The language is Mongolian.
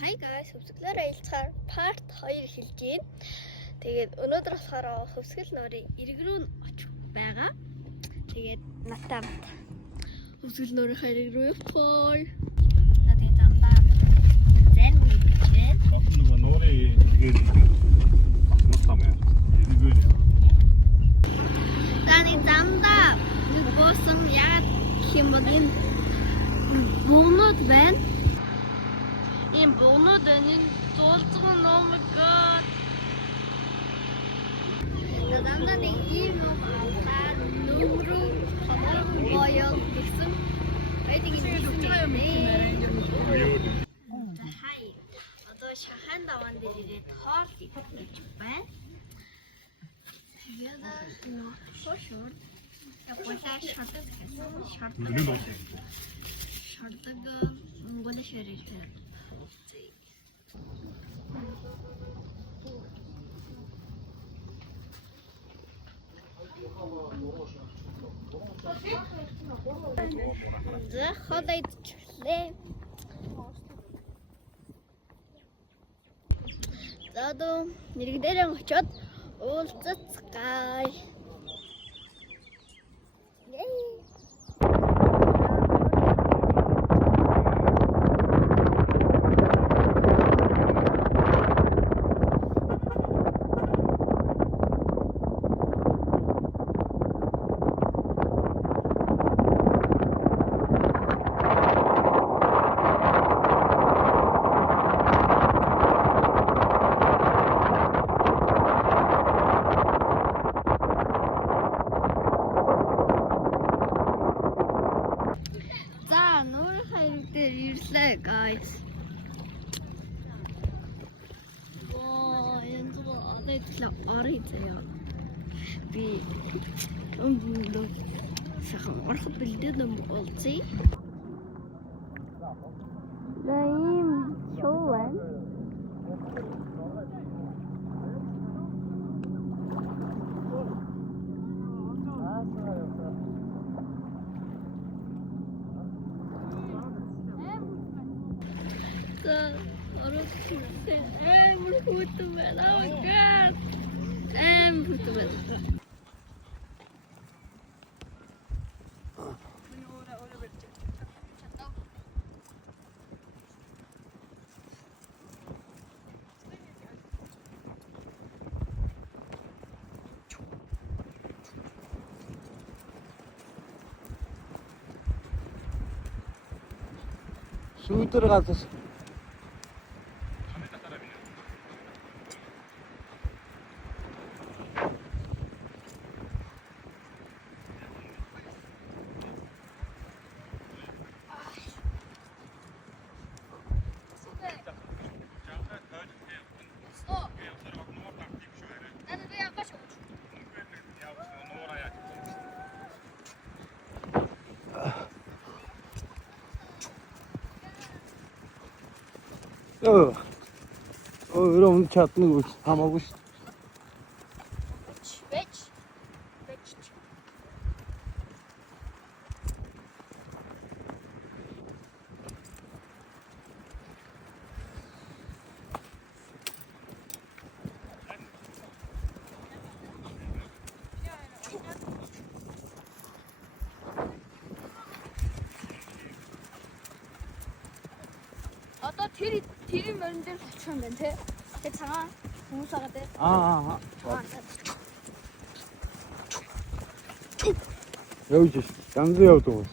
Hi guys, хөвсгөлөөр аялцгаар part 2 эхэлж байна. Тэгээд өнөөдөр болохоор хөвсгөл нуурын ирэг рүү очих байгаа. Тэгээд натаа хөвсгөл нуурын ирэг рүү явах. Тэгээд замдаа зэн үеэ. Нөгөө нуурын иргэд мустамаа. Иргэл. Таны замдаа нэг боосон яг хэмбэл энэ богнод байна. Ийм богнод энэ зулцгон oh my god. Замдаа нэг ийм аваад нүрүү хамааран боёо гэсэн. Байдаг юм байна. Хай. Одоо шахан даван дээр ирээд хоол идэж байна. Тэгээд шорт. Японтай шорт гэсэн. Шортог Монголын ширээ. За хоолой идчихлээ. За одоо нэрэгдэрэн очиод уулзцгаая. Guys. Wow, энэ зөв адэтлаа орийцаа. Би өмгөө сахан орох бэлдээд юм болцъя. Лайм шоуэн. Шүүдэр газар. Өрөөнд чадна гэж хамаагүй шүү. Веч. Одоо тэр мөрөн дээр очих юм байна те. Тэгээ цагаан хүмүүс байгаа те. Явж ш. Ганц явдаг уу?